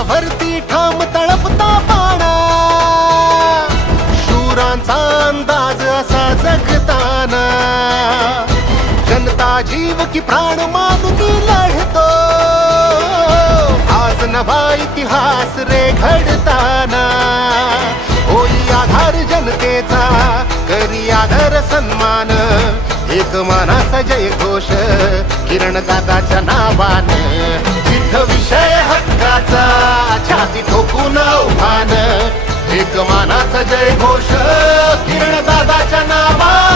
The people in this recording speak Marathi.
रणावरती ठाम तळपता पाणा, शूरांचा अंदाज असा जगताना, जनता जीव की प्राण मागून लढतो, आज नवा इतिहास रे घडताना, होई आधार जनतेचा करी आदर सन्मान, एक मानाचा जय घोष किरण दादाच्या नावानं, जिथं विषय हक्काचा छाती ठोकून आव्हान, एक मानाचा जय घोष किरण दादाच्या नावानं.